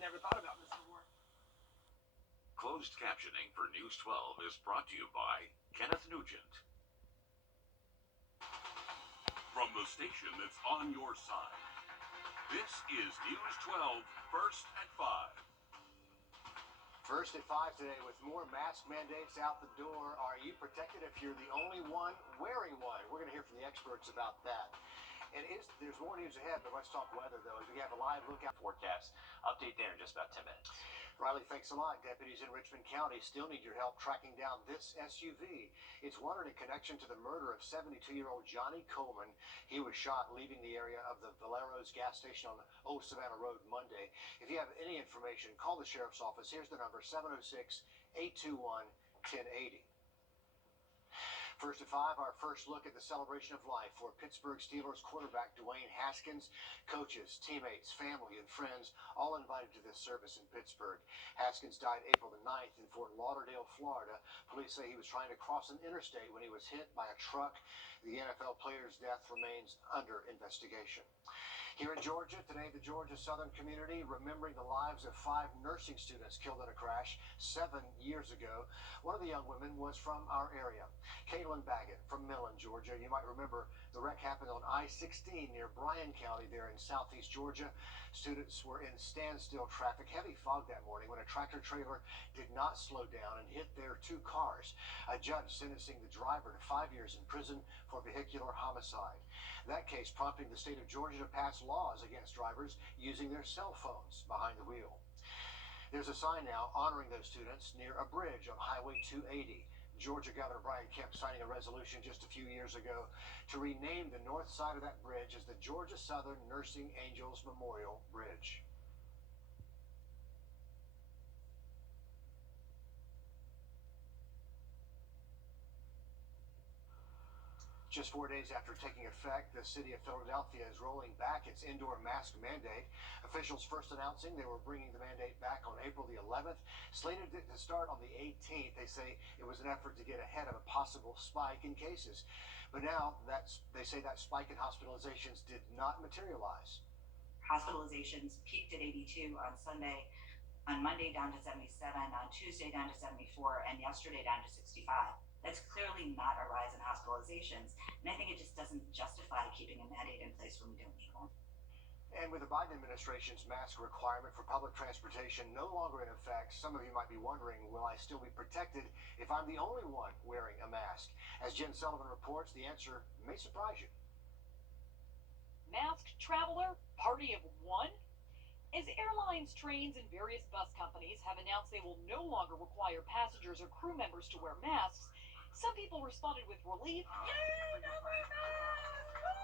never thought about this before. Closed captioning for News 12 is brought to you by Kenneth Nugent. From the station that's on your side, this is News 12 First at 5. First at 5 today with more mask mandates out the door. Are you protected if you're the only one wearing one? We're going to hear from the experts about that. And there's more news ahead, but let's talk weather, though, as we have a live lookout forecast. Update there in just about 10 minutes. Riley, thanks a lot. Deputies in Richmond County still need your help tracking down this SUV. It's wanted in connection to the murder of 72-year-old Johnny Coleman. He was shot leaving the area of the Valero's gas station on Old Savannah Road Monday. If you have any information, call the sheriff's office. Here's the number, 706-821-1080. First at 5, our first look at the celebration of life for Pittsburgh Steelers quarterback Dwayne Haskins. Coaches, teammates, family, and friends all invited to this service in Pittsburgh. Haskins died April the 9th in Fort Lauderdale, Florida. Police say he was trying to cross an interstate when he was hit by a truck. The NFL player's death remains under investigation. Here in Georgia, today the Georgia Southern community remembering the lives of 5 nursing students killed in a crash 7 years ago. One of the young women was from our area. Caitlin Baggett from Millen, Georgia. You might remember the wreck happened on I-16 near Bryan County there in southeast Georgia. Students were in standstill traffic, heavy fog that morning when a tractor trailer did not slow down and hit their 2 cars. A judge sentencing the driver to 5 years in prison for vehicular homicide. That case prompting the state of Georgia to pass laws against drivers using their cell phones behind the wheel. There's a sign now honoring those students near a bridge on Highway 280. Georgia Governor Brian Kemp signing a resolution just a few years ago to rename the north side of that bridge as the Georgia Southern Nursing Angels Memorial Bridge. Just 4 days after taking effect, the city of Philadelphia is rolling back its indoor mask mandate. Officials first announcing they were bringing the mandate back on April the 11th, slated to start on the 18th. They say it was an effort to get ahead of a possible spike in cases. But now they say that spike in hospitalizations did not materialize. Hospitalizations peaked at 82 on Sunday, on Monday down to 77, on Tuesday down to 74, and yesterday down to 65. That's clearly not a rise in hospitalizations, and I think it just doesn't justify keeping a mandate in place when we don't need one. And with the Biden administration's mask requirement for public transportation no longer in effect, some of you might be wondering, will I still be protected if I'm the only one wearing a mask? As Jen Sullivan reports, the answer may surprise you. Masked traveler, party of one? As airlines, trains, and various bus companies have announced they will no longer require passengers or crew members to wear masks, some people responded with relief. Yay, not wearing masks!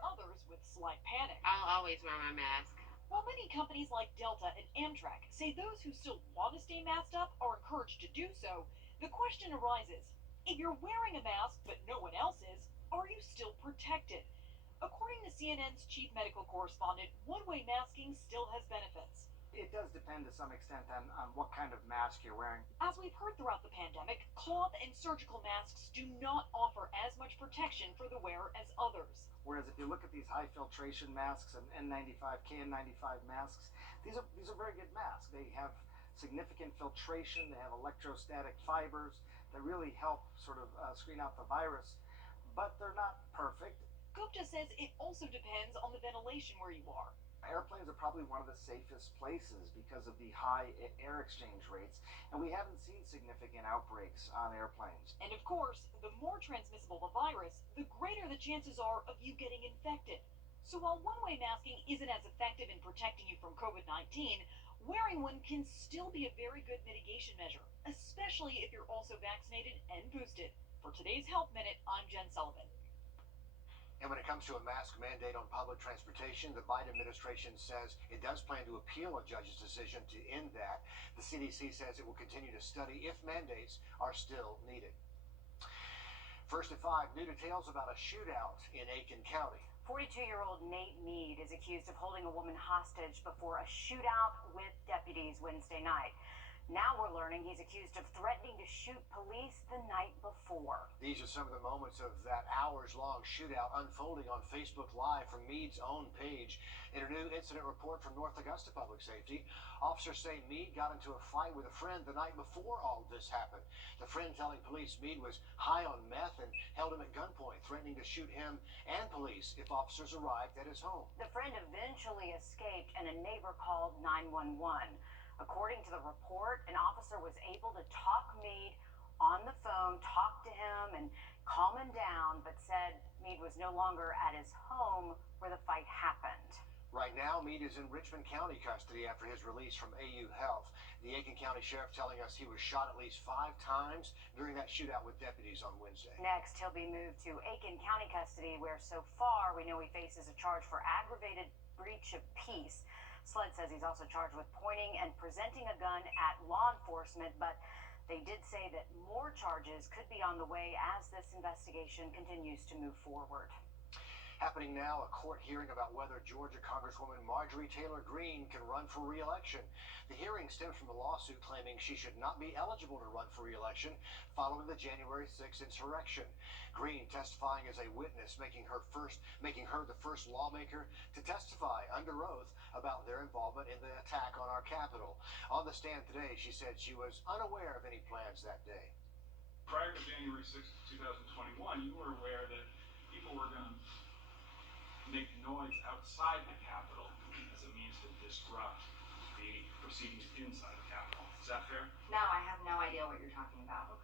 Others with slight panic. I'll always wear my mask. While many companies like Delta and Amtrak say those who still want to stay masked up are encouraged to do so, the question arises, if you're wearing a mask but no one else is, are you still protected? According to CNN's chief medical correspondent, one-way masking still has benefits. It does depend to some extent on what kind of mask you're wearing. As we've heard throughout the pandemic, cloth and surgical masks do not offer as much protection for the wearer as others. Whereas if you look at these high filtration masks and N95, KN95 masks, these are very good masks. They have significant filtration, they have electrostatic fibers that really help sort of screen out the virus, but they're not perfect. Gupta says it also depends on the ventilation where you are. Airplanes are probably one of the safest places because of the high air exchange rates, and we haven't seen significant outbreaks on airplanes. And of course, the more transmissible the virus, the greater the chances are of you getting infected. So while one-way masking isn't as effective in protecting you from COVID-19, wearing one can still be a very good mitigation measure, especially if you're also vaccinated and boosted. For today's Health Minute, I'm Jen Sullivan. And when it comes to a mask mandate on public transportation, the Biden administration says it does plan to appeal a judge's decision to end that. The CDC says it will continue to study if mandates are still needed. First at 5, new details about a shootout in Aiken County. 42-year-old Nate Mead is accused of holding a woman hostage before a shootout with deputies Wednesday night. Now we're learning he's accused of threatening to shoot police the night before. These are some of the moments of that hours-long shootout unfolding on Facebook Live from Meade's own page. In a new incident report from North Augusta Public Safety, officers say Meade got into a fight with a friend the night before all this happened. The friend telling police Meade was high on meth and held him at gunpoint, threatening to shoot him and police if officers arrived at his home. The friend eventually escaped and a neighbor called 911. According to the report, an officer was able to talk Meade on the phone, talk to him and calm him down, but said Meade was no longer at his home where the fight happened. Right now, Meade is in Richmond County custody after his release from AU Health. The Aiken County Sheriff telling us he was shot at least 5 times during that shootout with deputies on Wednesday. Next, he'll be moved to Aiken County custody, where so far we know he faces a charge for aggravated breach of peace. Sled says he's also charged with pointing and presenting a gun at law enforcement, but they did say that more charges could be on the way as this investigation continues to move forward. Happening now, a court hearing about whether Georgia Congresswoman Marjorie Taylor Greene can run for re-election. The hearing stems from a lawsuit claiming she should not be eligible to run for re-election following the January 6th insurrection. Greene testifying as a witness, making her the first lawmaker to testify under oath about their involvement in the attack on our Capitol. On the stand today, she said she was unaware of any plans that day. Prior to January 6th, 2021, you were aware that people were going to make noise outside the Capitol as a means to disrupt the proceedings inside the Capitol. Is that fair? No, I have no idea what you're talking about.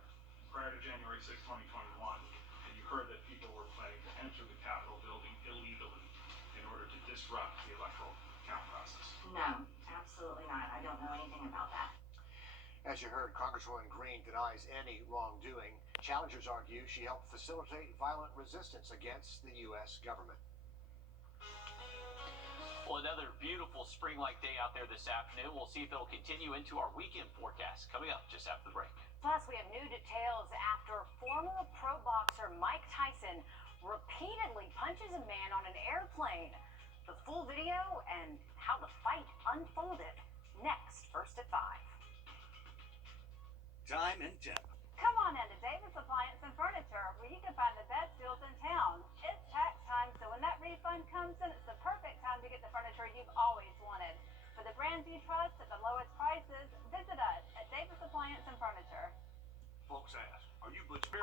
Prior to January 6th, 2021, and you heard that people were planning to enter the Capitol building illegally in order to disrupt the electoral count process. No, absolutely not. I don't know anything about that. As you heard, Congresswoman Greene denies any wrongdoing. Challengers argue she helped facilitate violent resistance against the U.S. government. Well, another beautiful spring-like day out there this afternoon. We'll see if it'll continue into our weekend forecast coming up just after the break. Plus, we have new details after former pro boxer Mike Tyson repeatedly punches a man on an airplane. The full video and how the fight unfolded. Next, first at 5. Time and temp. Come on into Davis Appliance and Furniture, where you can find the best deals in town. It's tax time, so when that refund comes in, it's the perfect time to get the furniture you've always wanted. For the brands you trust at the lowest prices, visit us at Davis Appliance and Furniture. Folks ask, are you Butch Bear?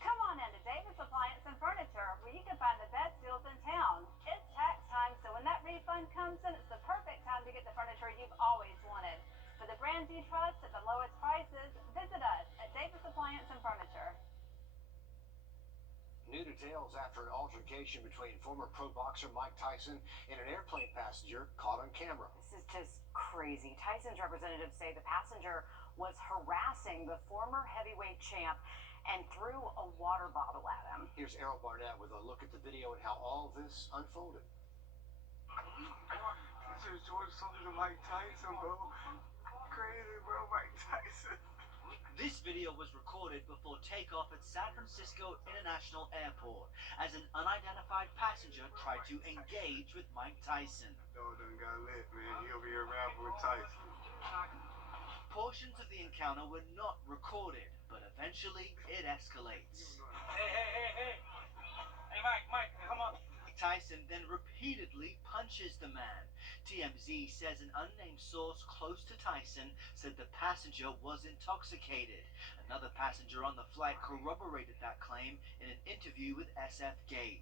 Come on into Davis Appliance and Furniture, where you can find the best deals in town. It's tax time, so when that refund comes in, it's the perfect time to get the furniture you've always wanted. For the brands you trust at the lowest prices, visit us at Davis Appliance and Furniture. New details after an altercation between former pro boxer Mike Tyson and an airplane passenger caught on camera. This is just crazy. Tyson's representatives say the passenger was harassing the former heavyweight champ and threw a water bottle at him. Here's Errol Barnett with a look at the video and how all this unfolded. This is George Soldier Mike Tyson, bro. Crazy, bro, Mike Tyson. This video was recorded before takeoff at San Francisco International Airport as an unidentified passenger tried to engage with Mike Tyson. Dog done got lit, man. He over here rapping with Tyson. Portions of the encounter were not recorded, but eventually it escalates. Hey, Mike, come on. Tyson then repeatedly punches the man. TMZ says an unnamed source close to Tyson said the passenger was intoxicated. Another passenger on the flight corroborated that claim in an interview with SF Gate.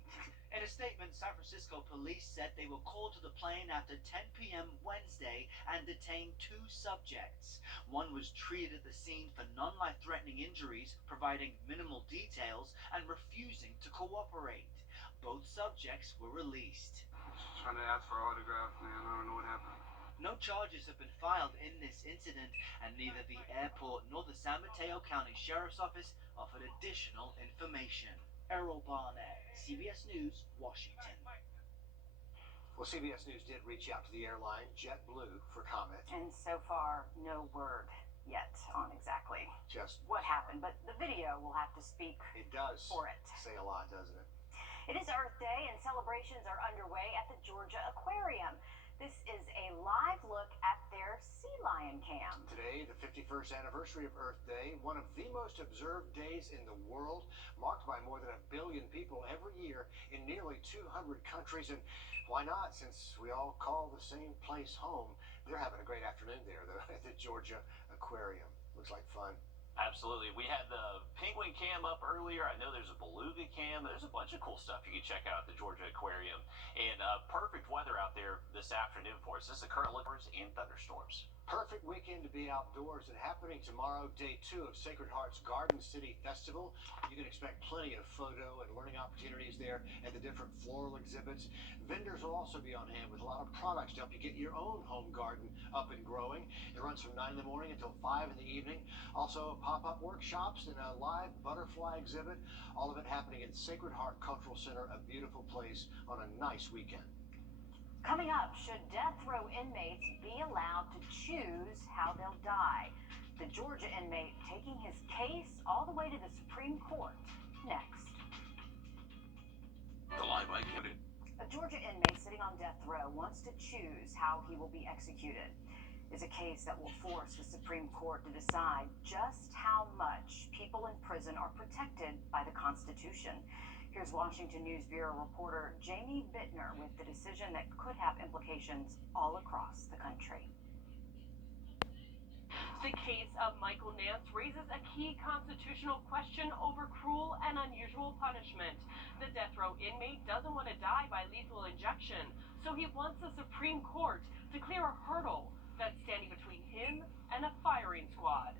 In a statement, San Francisco police said they were called to the plane after 10 p.m. Wednesday and detained 2 subjects. One was treated at the scene for non-life-threatening injuries, providing minimal details and refusing to cooperate. Both subjects were released. Trying to ask for autographs, man. I don't know what happened. No charges have been filed in this incident, and neither the airport nor the San Mateo County Sheriff's Office offered additional information. Errol Barnett, CBS News, Washington. Well, CBS News did reach out to the airline JetBlue for comment. And so far, no word yet on exactly Just what happened, but the video will have to speak it does for it. say a lot, doesn't it? It is Earth Day, and celebrations are underway at the Georgia Aquarium. This is a live look at their sea lion cam. Today, the 55 51st anniversary of Earth Day, one of the most observed days in the world, marked by more than 1 billion people every year in nearly 200 countries. And why not, since we all call the same place home? They're having a great afternoon there, though, at the Georgia Aquarium. Looks like fun. Absolutely. We had the penguin cam up earlier. I know there's a beluga cam. There's a bunch of cool stuff you can check out at the Georgia Aquarium. And perfect weather out there this afternoon for us. This is the current lookers and thunderstorms. Perfect weekend to be outdoors, and happening tomorrow, day 2 of Sacred Heart's Garden City Festival. You can expect plenty of photo and learning opportunities there at the different floral exhibits. Vendors will also be on hand with a lot of products to help you get your own home garden up and growing. It runs from 9 in the morning until 5 in the evening. Also, pop-up workshops and a live butterfly exhibit. All of it happening at Sacred Heart Cultural Center, a beautiful place on a nice weekend. Coming up, should death row inmates be allowed to choose how they'll die? The Georgia inmate taking his case all the way to the Supreme Court. Next. The live I get it. A Georgia inmate sitting on death row wants to choose how he will be executed. It's a case that will force the Supreme Court to decide just how much people in prison are protected by the Constitution. Here's Washington News Bureau reporter Jamie Bittner with the decision that could have implications all across the country. The case of Michael Nance raises a key constitutional question over cruel and unusual punishment. The death row inmate doesn't want to die by lethal injection, so he wants the Supreme Court to clear a hurdle that's standing between him and a firing squad.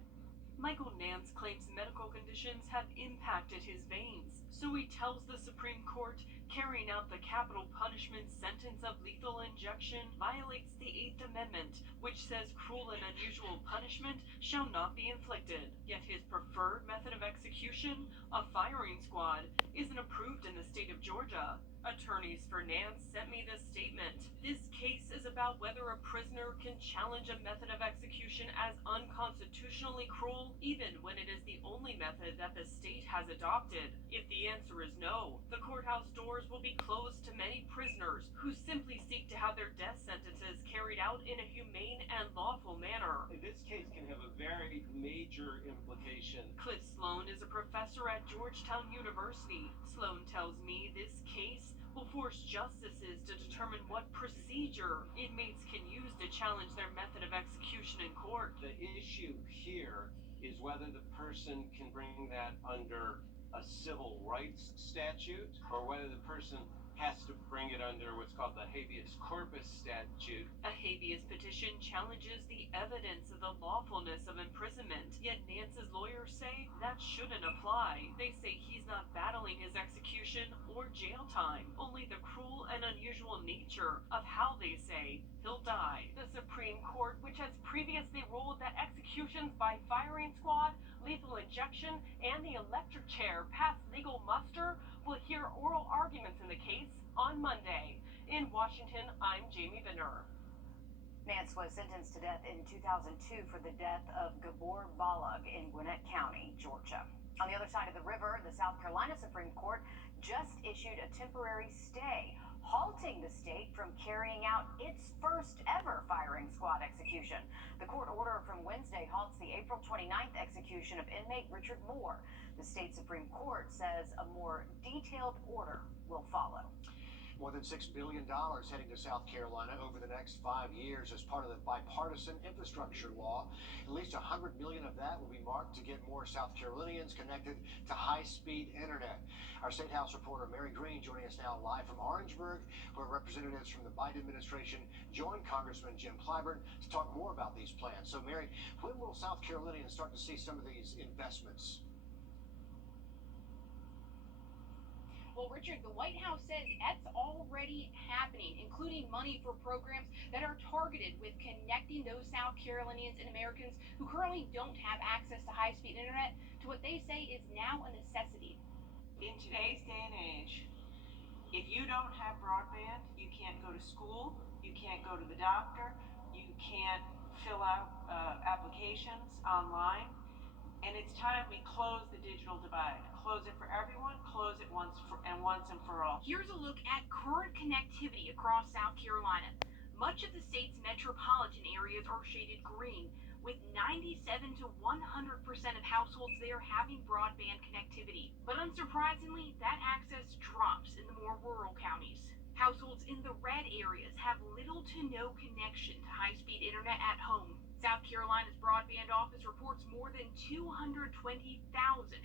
Michael Nance claims medical conditions have impacted his veins, so he tells the Supreme Court carrying out the capital punishment sentence of lethal injection violates the 8th Amendment, which says cruel and unusual punishment shall not be inflicted. Yet his preferred method of execution, a firing squad, isn't approved in the state of Georgia. Attorneys for Nance sent me this statement. This case is about whether a prisoner can challenge a method of execution as unconstitutionally cruel, even when it is the only method that the state has adopted. If the answer is no, the courthouse doors will be closed to many prisoners who simply seek to have their death sentences carried out in a humane and lawful manner. This case can have a very major implication. Cliff Sloan is a professor at Georgetown University. Sloan tells me this case will force justices to determine what procedure inmates can use to challenge their method of execution in court. The issue here is whether the person can bring that under a civil rights statute or whether the person has to bring it under what's called the habeas corpus statute. A habeas petition challenges the evidence of the lawfulness of imprisonment, yet Nance's lawyers say that shouldn't apply. They say he's not battling his execution or jail time, only the cruel and unusual nature of how they say he'll die. The Supreme Court, which has previously ruled that executions by firing squad, lethal injection, and the electric chair pass legal muster, will hear oral arguments in the case on Monday. In Washington, I'm Jamie Bittner. Nance was sentenced to death in 2002 for the death of Gabor Balog in Gwinnett County, Georgia. On the other side of the river, the South Carolina Supreme Court just issued a temporary stay, halting the state from carrying out its first ever firing squad execution. The court order from Wednesday halts the April 29th execution of inmate Richard Moore. The state Supreme Court says a more detailed order will follow. More than $6 billion heading to South Carolina over the next 5 years as part of the bipartisan infrastructure law. At least $100 million of that will be marked to get more South Carolinians connected to high-speed internet. Our State House reporter Mary Green joining us now live from Orangeburg, where representatives from the Biden administration joined Congressman Jim Clyburn to talk more about these plans. So, Mary, when will South Carolinians start to see some of these investments? Well, Richard, the White House says that's already happening, including money for programs that are targeted with connecting those South Carolinians and Americans who currently don't have access to high-speed internet to what they say is now a necessity. In today's day and age, if you don't have broadband, you can't go to school, you can't go to the doctor, you can't fill out applications online, and it's time we close the digital divide. Close it for everyone, close it once and for all. Here's a look at current connectivity across South Carolina. Much of the state's metropolitan areas are shaded green, with 97 to 100% of households there having broadband connectivity. But unsurprisingly, that access drops in the more rural counties. Households in the red areas have little to no connection to high-speed internet at home. South Carolina's broadband office reports more than 220,000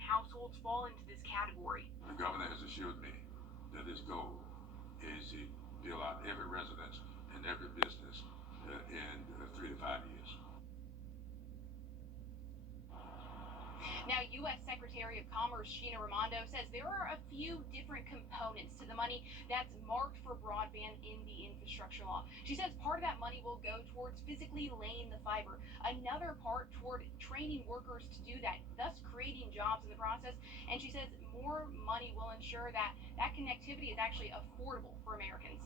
households fall into this category. The governor has assured me that his goal is to build out every residence and every business in 3 to 5 years. Now, U.S. Secretary of Commerce Gina Raimondo says there are a few different components to the money that's marked for broadband in the infrastructure law. She says part of that money will go towards physically laying the fiber, another part toward training workers to do that, thus creating jobs in the process. And she says more money will ensure that that connectivity is actually affordable for Americans.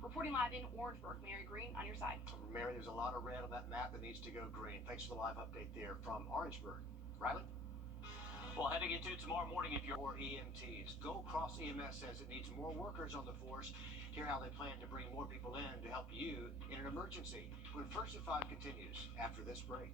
Reporting live in Orangeburg, Mary Green on your side. Mary, there's a lot of red on that map that needs to go green. Thanks for the live update there from Orangeburg. Riley? Well, heading into tomorrow morning, if you're more EMTs. Go Cross EMS says it needs more workers on the force. Hear how they plan to bring more people in to help you in an emergency. When First at 5 continues after this break.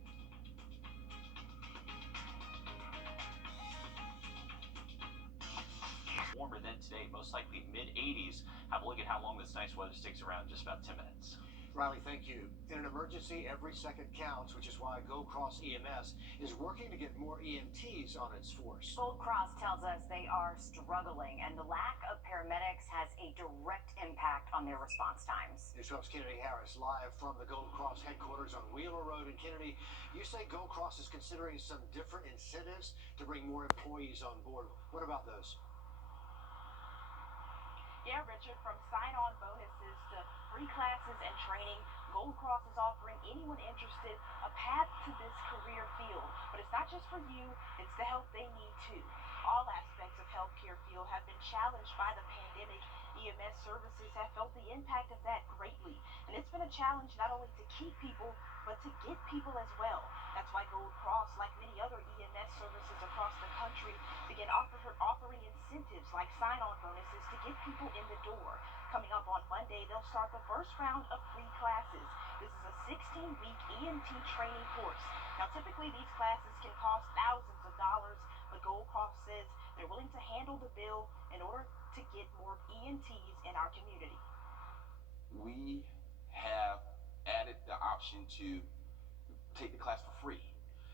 Warmer than today, most likely mid-80s. Have a look at how long this nice weather sticks around, just about 10 minutes. Riley, thank you. In an emergency, every second counts, which is why Go Cross EMS is working to get more EMTs on its force. Gold Cross tells us they are struggling, and the lack of paramedics has a direct impact on their response times. News 12's Kennedy Harris, live from the Gold Cross headquarters on Wheeler Road in Kennedy. You say Gold Cross is considering some different incentives to bring more employees on board. What about those? Yeah, Richard, from sign-on bonuses to free classes and training, Gold Cross is offering anyone interested a path to this career field. But it's not just for you, it's the help they need too. All aspects of healthcare field have been challenged by the pandemic. EMS services have felt the impact of that greatly. And it's been a challenge not only to keep people, but to get people as well. That's why Gold Cross, like many other EMS services across the country, began offering incentives like sign-on bonuses to get people in the door. Coming up on Monday, they'll start the first round of free classes. This is a 16-week EMT training course. Now, typically these classes can cost thousands of dollars, but Gold Cross says they're willing to handle the bill in order to get more EMTs in our community. We have added the option to take the class for free.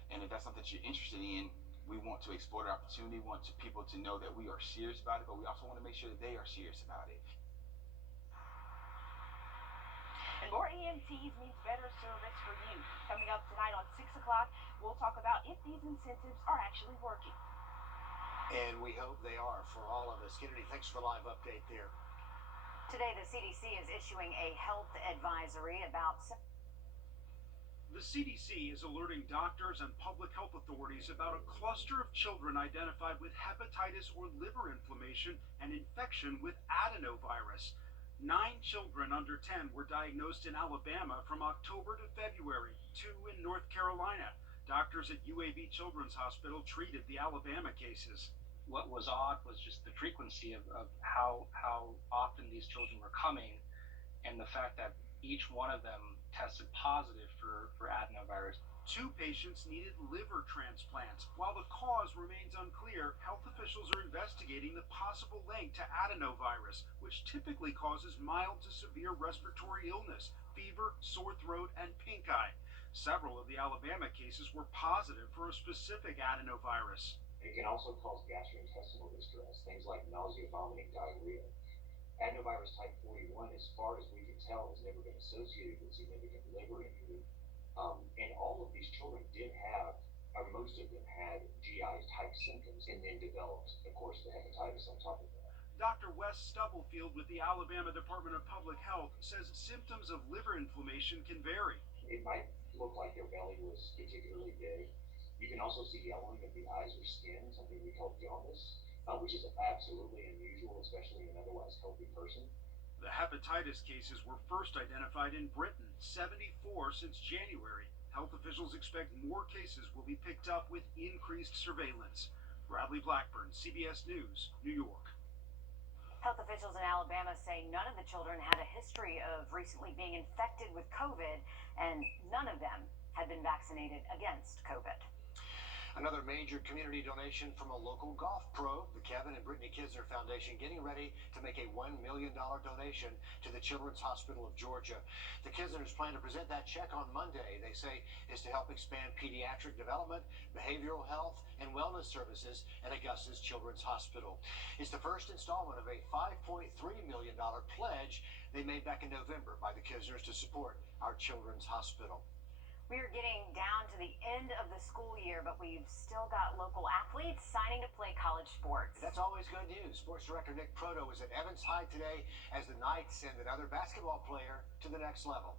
And if that's something that you're interested in, we want to explore the opportunity, want people to know that we are serious about it, but we also want to make sure that they are serious about it. And more EMTs means better service for you. Coming up tonight on 6 o'clock, we'll talk about if these incentives are actually working. And we hope they are for all of us. Kennedy, thanks for the live update there. Today, the CDC is issuing a health advisory about... The CDC is alerting doctors and public health authorities about a cluster of children identified with hepatitis or liver inflammation and infection with adenovirus. 9 children under 10 were diagnosed in Alabama from October to February, 2 in North Carolina. Doctors at UAB Children's Hospital treated the Alabama cases. What was odd was just the frequency of how often these children were coming, and the fact that each one of them tested positive for adenovirus. 2 patients needed liver transplants. While the cause remains unclear, health officials are investigating the possible link to adenovirus, which typically causes mild to severe respiratory illness, fever, sore throat, and pink eye. Several of the Alabama cases were positive for a specific adenovirus. It can also cause gastrointestinal distress, things like nausea, vomiting, diarrhea. Adenovirus type 41, as far as we can tell, has never been associated with significant liver injury. And all of these children did have, or most of them had, GI type symptoms and then developed, of course, the hepatitis on top of that. Dr. Wes Stubblefield with the Alabama Department of Public Health says symptoms of liver inflammation can vary. It might look like their belly was particularly big. You can also see yellowing of the eyes or skin, something we call jaundice, which is absolutely unusual, especially in an otherwise healthy person. The hepatitis cases were first identified in Britain, 74 since January. Health officials expect more cases will be picked up with increased surveillance. Bradley Blackburn, CBS News, New York. Health officials in Alabama say none of the children had a history of recently being infected with COVID, and none of them had been vaccinated against COVID. Another major community donation from a local golf pro, the Kevin and Brittany Kisner Foundation, getting ready to make a $1 million donation to the Children's Hospital of Georgia. The Kisners plan to present that check on Monday. They say is to help expand pediatric development, behavioral health, and wellness services at Augusta's Children's Hospital. It's the first installment of a $5.3 million pledge they made back in November by the Kisners to support our Children's Hospital. We are getting down to the end of the school year, but we've still got local athletes signing to play college sports. That's always good news. Sports Director Nick Proto was at Evans High today as the Knights send another basketball player to the next level.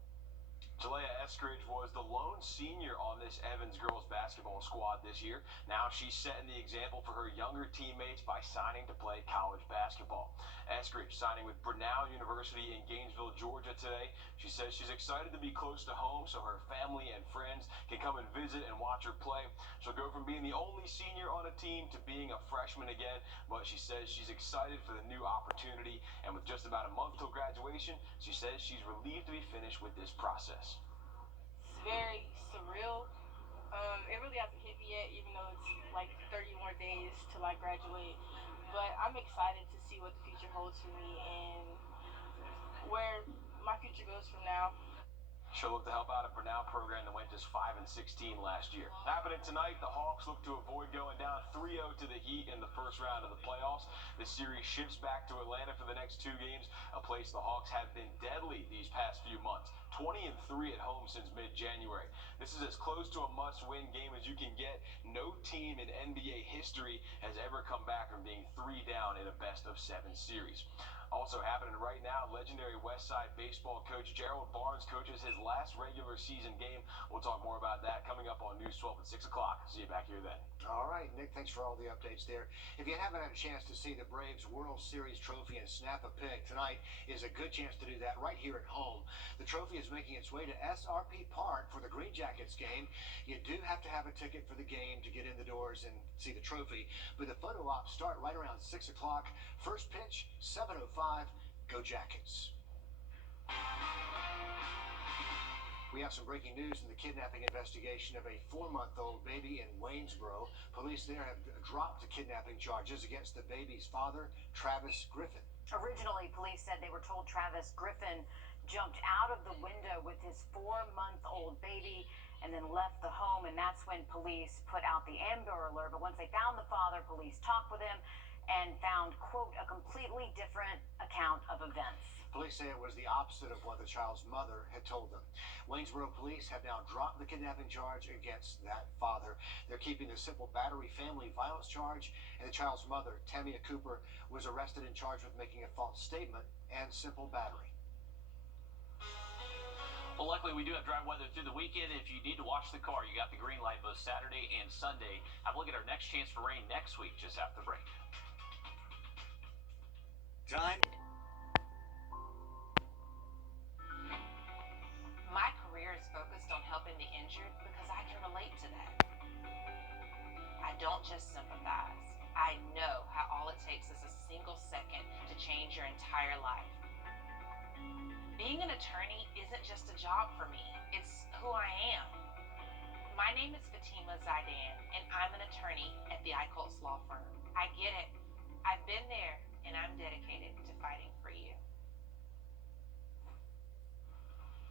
Jalea Eskridge was the lone senior on this Evans girls basketball squad this year. Now she's setting the example for her younger teammates by signing to play college basketball. Eskridge signing with Brown University in Gainesville, Georgia today. She says she's excited to be close to home so her family and friends can come and visit and watch her play. She'll go from being the only senior on a team to being a freshman again, but she says she's excited for the new opportunity, and with just about a month till graduation, she says she's relieved to be finished with this process. It's very surreal. It really hasn't hit me yet, even though it's like 30 more days till I graduate. But I'm excited to see what the future holds for me and where my future goes from now. She'll look to help out a Brown program that went just 5-16 last year. Happening tonight, the Hawks look to avoid going down 3-0 to the Heat in the first round of the playoffs. The series shifts back to Atlanta for the next 2 games, a place the Hawks have been deadly these past few months. 20-3 at home since mid-January. This is as close to a must-win game as you can get. No team in NBA history has ever come back from being 3 down in a best-of-7 series. Also happening right now, legendary Westside baseball coach Gerald Barnes coaches his last regular season game. We'll talk more about that coming up on News 12 at 6 o'clock. See you back here then. All right, Nick, thanks for all the updates there. If you haven't had a chance to see the Braves World Series trophy and snap a pic, tonight is a good chance to do that right here at home. The trophy is making its way to SRP Park for the Green Jackets game. You do have to have a ticket for the game to get in the doors and see the trophy, but the photo ops start right around 6 o'clock. First pitch, 7:05. Go Jackets. We have some breaking news in the kidnapping investigation of a 4-month-old baby in Waynesboro. Police there have dropped the kidnapping charges against the baby's father, Travis Griffin. Originally, police said they were told Travis Griffin jumped out of the window with his 4-month-old baby and then left the home, and that's when police put out the Amber Alert. But once they found the father, police talked with him and found, quote, a completely different account of events. Police say it was the opposite of what the child's mother had told them. Waynesboro police have now dropped the kidnapping charge against that father. They're keeping the simple battery family violence charge, and the child's mother, Tamia Cooper, was arrested and charged with making a false statement and simple battery. Well, luckily we do have dry weather through the weekend. If you need to wash the car, you got the green light both Saturday and Sunday. Have a look at our next chance for rain next week, just after the break. Time. My career is focused on helping the injured because I can relate to that. I don't just sympathize. I know how all it takes is a single second to change your entire life. Being an attorney isn't just a job for me. It's who I am. My name is Fatima Zaidan, and I'm an attorney at the Eichholz Law Firm. I get it. I've been there, and I'm dedicated to fighting for you.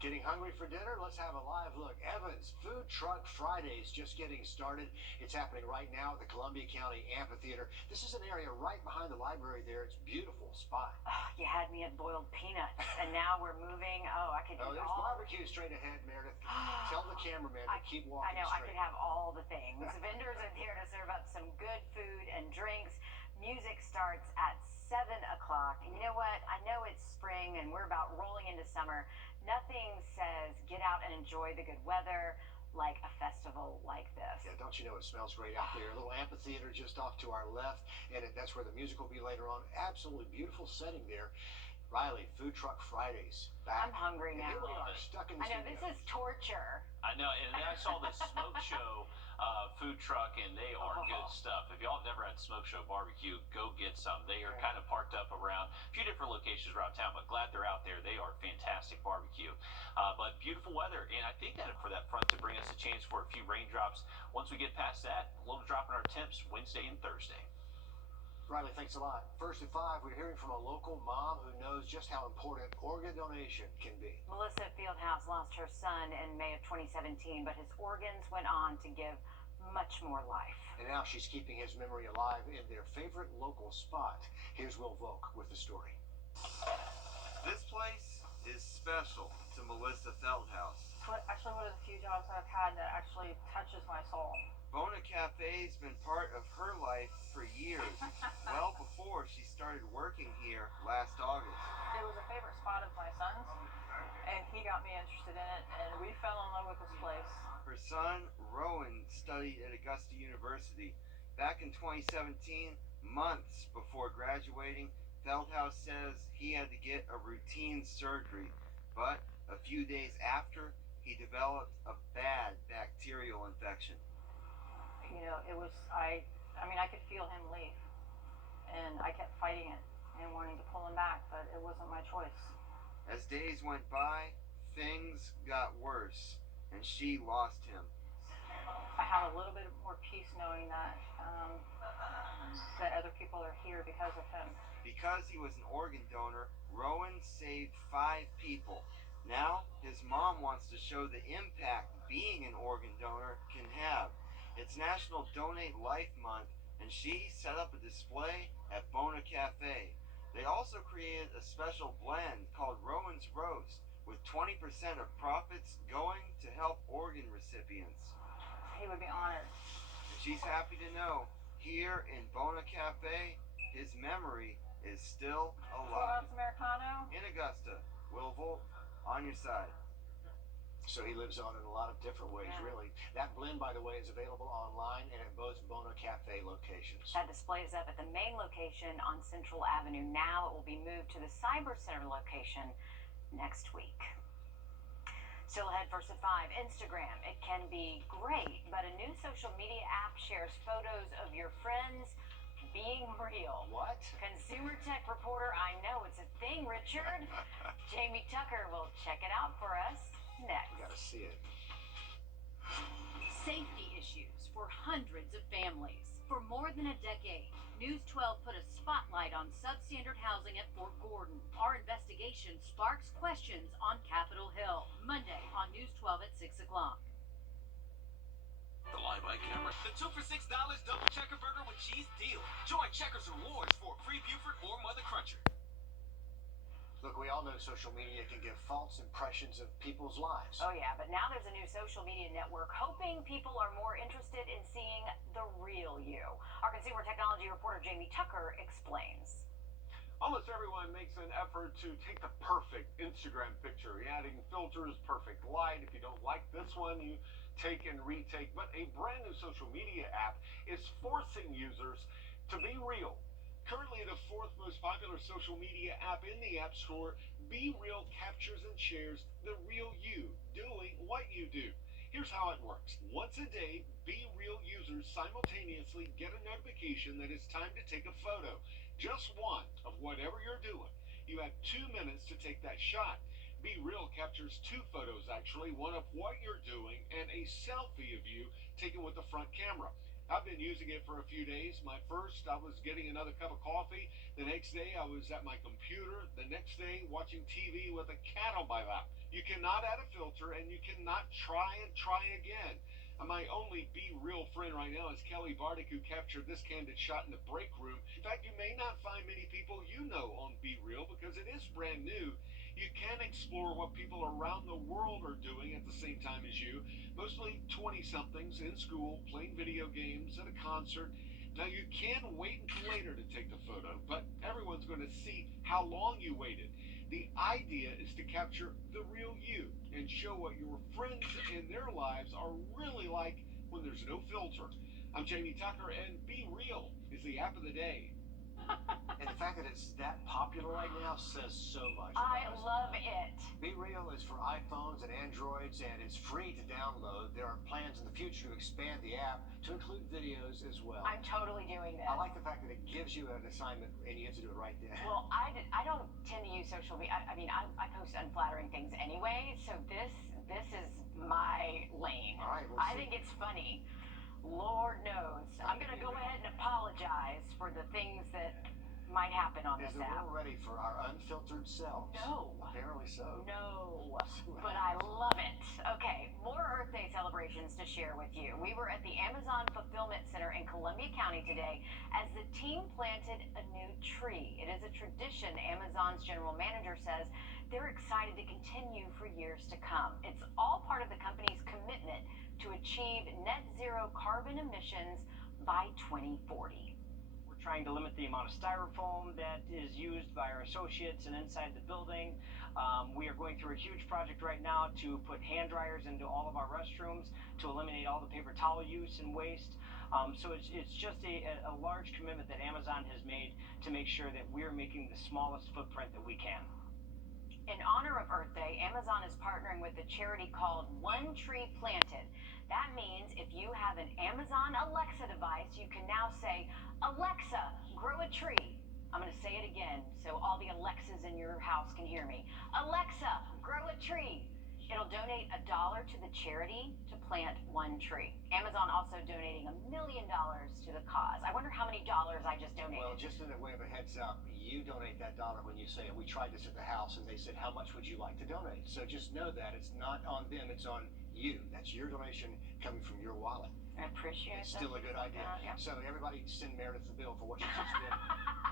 Getting hungry for dinner? Let's have a live look. Evans Food Truck Fridays just getting started. It's happening right now at the Columbia County Amphitheater. This is an area right behind the library there. It's a beautiful spot. Oh, you had me at boiled peanuts, and now we're moving. Oh, I could do there's barbecue straight ahead, Meredith. Tell the cameraman to keep walking I know, straight. I could have all the things. Vendors are here to serve up some good food and drinks. Music starts at 7 o'clock. And you know what? I know it's spring and we're about rolling into summer. Nothing says get out and enjoy the good weather like a festival like this. Yeah, don't you know it smells great out there? A little amphitheater just off to our left, and that's where the music will be later on. Absolutely beautiful setting there. Riley, Food Truck Fridays back. I'm hungry now. Here we are, stuck in the I know, studio. this is torture. I know, and then I saw this smoke show food truck, and they are good stuff. If y'all have never had Smoke Show Barbecue, go get some. They are kind of parked up around a few different locations around town, but glad they're out there. They are fantastic barbecue. But beautiful weather, and I think that for that front to bring us a chance for a few raindrops. Once we get past that, a little drop in our temps Wednesday and Thursday. Riley, thanks a lot. First at 5, we're hearing from a local mom who knows just how important organ donation can be. Melissa Fieldhouse lost her son in May of 2017, but his organs went on to give much more life. And now she's keeping his memory alive in their favorite local spot. Here's Will Volk with the story. This place is special to Melissa Feldhouse. It's actually one of the few jobs I've had that actually touches my soul. Bona Cafe's been part of her life for years, well before she started working here last August. It was a favorite spot of my son's, and he got me interested in it, and we fell in love with this place. Her son, Rowan, studied at Augusta University. Back in 2017, months before graduating, Feldhouse says he had to get a routine surgery, but a few days after, he developed a bad bacterial infection. You know, it was, I could feel him leave, and I kept fighting it and wanting to pull him back, but it wasn't my choice. As days went by, things got worse, and she lost him. I have a little bit more peace knowing that that other people are here because of him. Because he was an organ donor, Rowan saved 5 people. Now, his mom wants to show the impact being an organ donor can have. It's National Donate Life Month, and she set up a display at Bona Cafe. They also created a special blend called Rowan's Roast, with 20% of profits going to help organ recipients. He would be honored. And she's happy to know, here in Bona Cafe, his memory is still alive. Americano. In Augusta, Will Volk, on your side. So he lives on in a lot of different ways, really. That blend, by the way, is available online and at both Bona Cafe locations. That display is up at the main location on Central Avenue. Now it will be moved to the Cyber Center location next week. Still ahead, first at 5, Instagram. It can be great, but a new social media app shares photos of your friends being real. What? Consumer tech reporter, I know it's a thing, Richard. Jamie Tucker will check it out for us next. We gotta see it. Safety issues for hundreds of families. For more than a decade, News 12 put a spotlight on substandard housing at Fort Gordon. Our investigation sparks questions on Capitol Hill. Monday on News 12 at 6 o'clock. The Live by Camera. The 2 for $6 double checker burger with cheese deal. Join Checkers Rewards for a free Buford or Mother Cruncher. Look, we all know social media can give false impressions of people's lives. Oh yeah, but now there's a new social media network hoping people are more interested in seeing the real you. Our consumer technology reporter Jamie Tucker explains. Almost everyone makes an effort to take the perfect Instagram picture, adding filters, perfect light. If you don't like this one, you take and retake. But a brand new social media app is forcing users to be real. Currently the 4th most popular social media app in the App Store, Be Real captures and shares the real you, doing what you do. Here's how it works. Once a day, Be Real users simultaneously get a notification that it's time to take a photo. Just one of whatever you're doing. You have 2 minutes to take that shot. Be Real captures 2 photos actually, one of what you're doing and a selfie of you taken with the front camera. I've been using it for a few days. My first, I was getting another cup of coffee. The next day, I was at my computer. The next day, watching TV with a cat on my lap. You cannot add a filter, and you cannot try again. My only Be Real friend right now is Kelly Bardick, who captured this candid shot in the break room. In fact, you may not find many people you know on Be Real because it is brand new. You can explore what people around the world are doing at the same time as you. Mostly 20-somethings in school, playing video games, at a concert. Now, you can wait until later to take the photo, but everyone's going to see how long you waited. The idea is to capture the real you and show what your friends in their lives are really like when there's no filter. I'm Jamie Tucker, and Be Real is the app of the day. And the fact that it's that popular right now says so much. I about us. love it. Be Real is for iPhones and Androids, and it's free to download. There are plans in the future to expand the app to include videos as well. I'm totally doing this. I like the fact that it gives you an assignment and you have to do it right then. Well, I don't tend to use social media. I mean, I post unflattering things anyway, so this is my lane. All right, we'll I see. think it's funny. Lord knows. I'm going to go ahead and apologize for the things that might happen on Is this the app. world ready for our unfiltered selves? No. Apparently so. No, but I love it. Okay, more Earth Day celebrations to share with you. We were at the Amazon Fulfillment Center in Columbia County today as the team planted a new tree. It is a tradition, Amazon's general manager says. They're excited to continue for years to come. It's all part of the company's commitment to achieve net zero carbon emissions by 2040. Trying to limit the amount of styrofoam that is used by our associates and inside the building. We are going through a huge project right now to put hand dryers into all of our restrooms to eliminate all the paper towel use and waste. So it's just a large commitment that Amazon has made to make sure that we're making the smallest footprint that we can. In honor of Earth Day, Amazon is partnering with a charity called One Tree Planted. That means if you have an Amazon Alexa device, you can now say, Alexa, grow a tree. I'm going to say it again so all the Alexas in your house can hear me. Alexa, grow a tree. It'll donate $1 to the charity to plant one tree. Amazon also donating $1 million to the cause. I wonder how many dollars I just donated. Well, just in a way of a heads up, you donate that dollar when you say it. We tried this at the house and they said, how much would you like to donate? So just know that it's not on them, it's on you. That's your donation coming from your wallet. I appreciate It's still a good idea. Yeah. So everybody send Meredith the bill for what she just did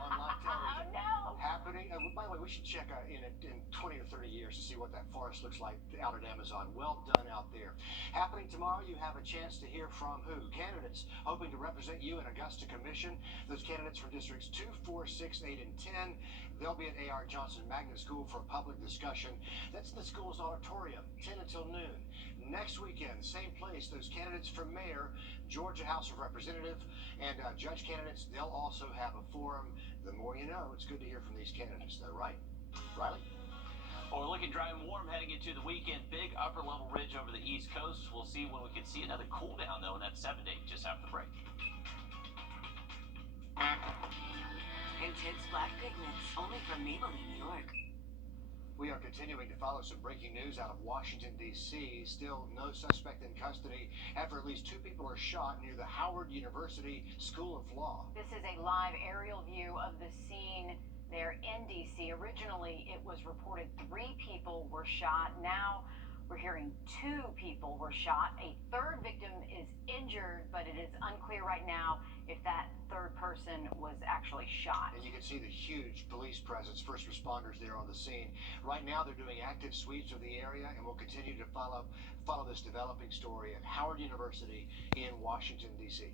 on live television. Oh, no. Happening. By the way, we should check in 20 or 30 years to see what that forest looks like out at Amazon. Well done out there. Happening tomorrow, you have a chance to hear from who? Candidates hoping to represent you in Augusta Commission. Those candidates from districts 2, 4, 6, 8, and 10. They'll be at A.R. Johnson Magnet School for a public discussion. That's in the school's auditorium, 10 until noon. Next weekend, same place, those candidates for mayor, Georgia House of Representative, and judge candidates, they'll also have a forum. The more you know, it's good to hear from these candidates, though, right? Riley? Well, we're looking dry and warm heading into the weekend. Big upper level ridge over the East Coast. We'll see when we can see another cool down, though, in that 7-day just after the break. Intense black pigments, only from Maybelline, New York. We are continuing to follow some breaking news out of Washington, D.C. Still no suspect in custody after at least 2 people are shot near the Howard University School of Law. This is a live aerial view of the scene there in D.C. Originally, it was reported 3 people were shot. Now, we're hearing 2 people were shot. A 3rd victim is injured, but it is unclear right now if that 3rd person was actually shot. And you can see the huge police presence, first responders there on the scene. Right now, they're doing active sweeps of the area, and we'll continue to follow this developing story at Howard University in Washington, D.C.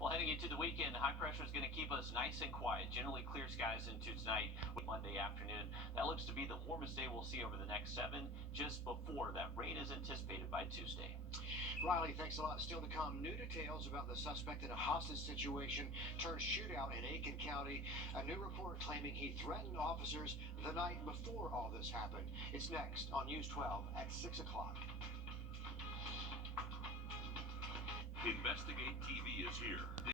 Well, heading into the weekend, high pressure is going to keep us nice and quiet. Generally clear skies into tonight, Monday afternoon. That looks to be the warmest day we'll see over the next 7, just before that rain is anticipated by Tuesday. Riley, thanks a lot. Still to come, new details about the suspect in a hostage situation turned shootout in Aiken County. A new report claiming he threatened officers the night before all this happened. It's next on News 12 at 6 o'clock. Investigate TV is here.